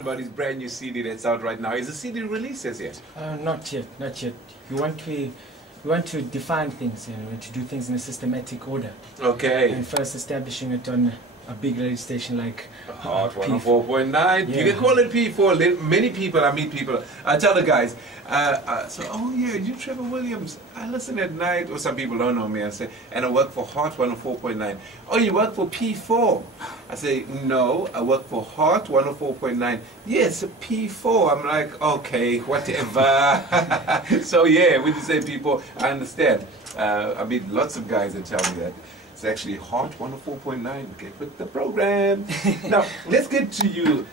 About his brand new CD that's out right now. Is the CD released as yet? Not yet, not yet. We want to define things, you know, to do things in a systematic order. Okay. And first establishing it on a big radio station like Hot 104.9. Yeah. You can call it P4. Many people, I meet people, I tell the guys, so, oh yeah, you Trevor Williams. I listen at night, or some people don't know me. I say, and I work for Hot 104.9. Oh, you work for P4? I say, no, I work for Hot 104.9. Yes, P4. I'm like, okay, whatever. So yeah, when you say people, I understand. I meet lots of guys that tell me that. It's actually Hot 104.9. Get with the program. Now, let's get to you,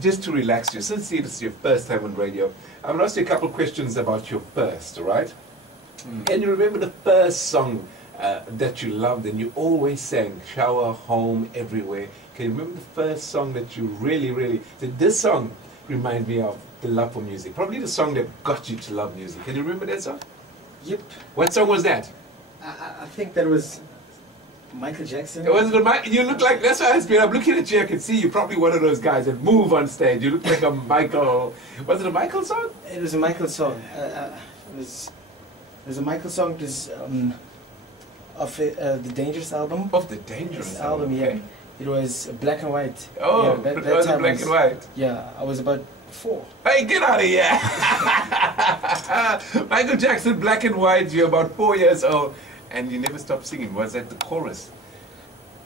just to relax you. Since this is your first time on radio, I'm going to ask you a couple of questions about your first, all right? Can you remember the first song that you loved and you always sang, shower, home, everywhere? Can you remember the first song that you really said, this song reminds me of the love for music? Probably the song that got you to love music. Can you remember that song? Yep. What song was that? I think that was Michael Jackson. Was it you look like, that's why I'm looking at you, I can see you're probably one of those guys that move on stage. You look like a Michael, was it a Michael song? It was a Michael song. It was a Michael song of the Dangerous album. Of the Dangerous album, yeah. okay. It was black and white. Oh, yeah, that was black and white. Yeah, I was about 4. Hey, get out of here! Michael Jackson, black and white, you're about 4 years old. And you never stopped singing. Was that the chorus?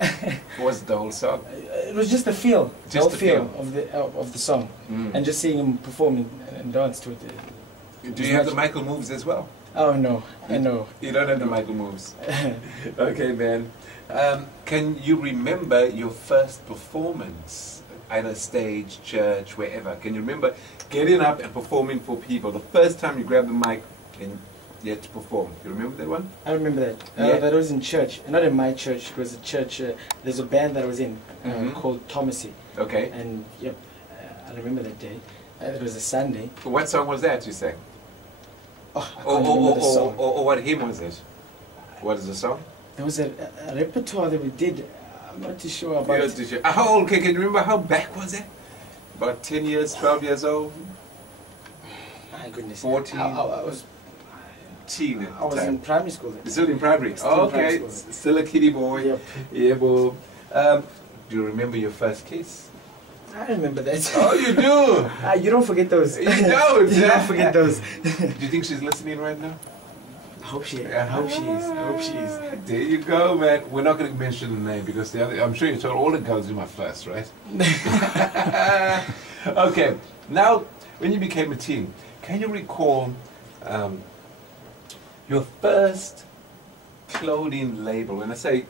Or was it the whole song? It was just the feel, just the feel of the song, and just seeing him perform and dance to it. Do you have the Michael moves as well? Oh no, I know. You don't have the Michael moves. Okay, man. Can you remember your first performance, either stage, church, wherever? Can you remember getting up and performing for people? The first time you grabbed the mic and yet to perform. You remember that one? I remember that. Yeah. That was in church. Not in my church. It was a church. There's a band that I was in called Thomasy. Okay. And yep, I remember that day. It was a Sunday. What song was that you sang? Oh, I can't remember the song. Or what hymn was it? What is the song? There was a repertoire that we did. I'm not too sure about. You're not too sure. How old? Can you remember how back was it? About 10 years, 12 years old? My goodness. 14? I was. I was in primary school then. Still in primary? Still okay, in primary school. Still a kiddie boy. Yep. Yeah, boy. Do you remember your first kiss? I remember that. Oh, you do? You don't forget those. You don't? You don't forget those. Do you think she's listening right now? I hope she is. I hope she is. I hope she is. There you go, man. We're not going to mention the name because I'm sure you told all the girls you my first, right? Okay. Now, when you became a teen, can you recall your first clothing label? When I say,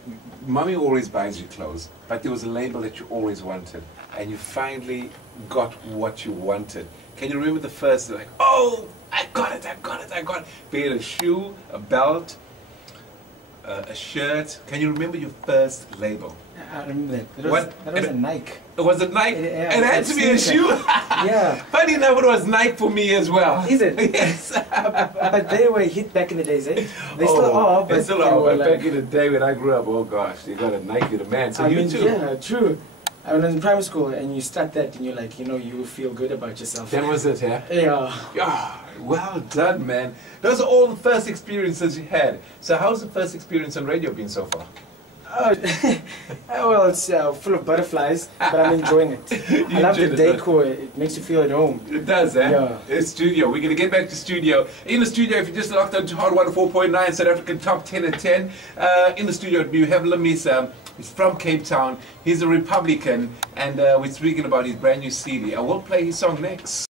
mommy always buys you clothes, but there was a label that you always wanted, and you finally got what you wanted. Can you remember the first, like, oh, I got it, I got it, I got it. Be it a shoe, a belt, a shirt. Can you remember your first label? I remember that. That was a Nike. Was it Nike? It had to be a shoe? Yeah. Funny enough, it was Nike for me as well. Is it? Yes. But they were a hit back in the days, eh? They still are, but they still are. But back in the day when I grew up, oh gosh, they got a Nike the man. So you too. Yeah, true. I was in primary school and you start that and you're like, you know, you feel good about yourself. That was it, yeah? Yeah. Yeah. Well done, man. Those are all the first experiences you had. So how's the first experience on radio been so far? Well, it's full of butterflies, but I'm enjoying it. I love the decor. It makes you feel at home. It does, eh? Yeah. It's studio. We're going to get back to studio. In the studio, if you just locked on to Hot 104.9, South African Top 10 at 10. In the studio, we have Lamisa. He's from Cape Town. He's a Republican, and we're speaking about his brand new CD. I will play his song next.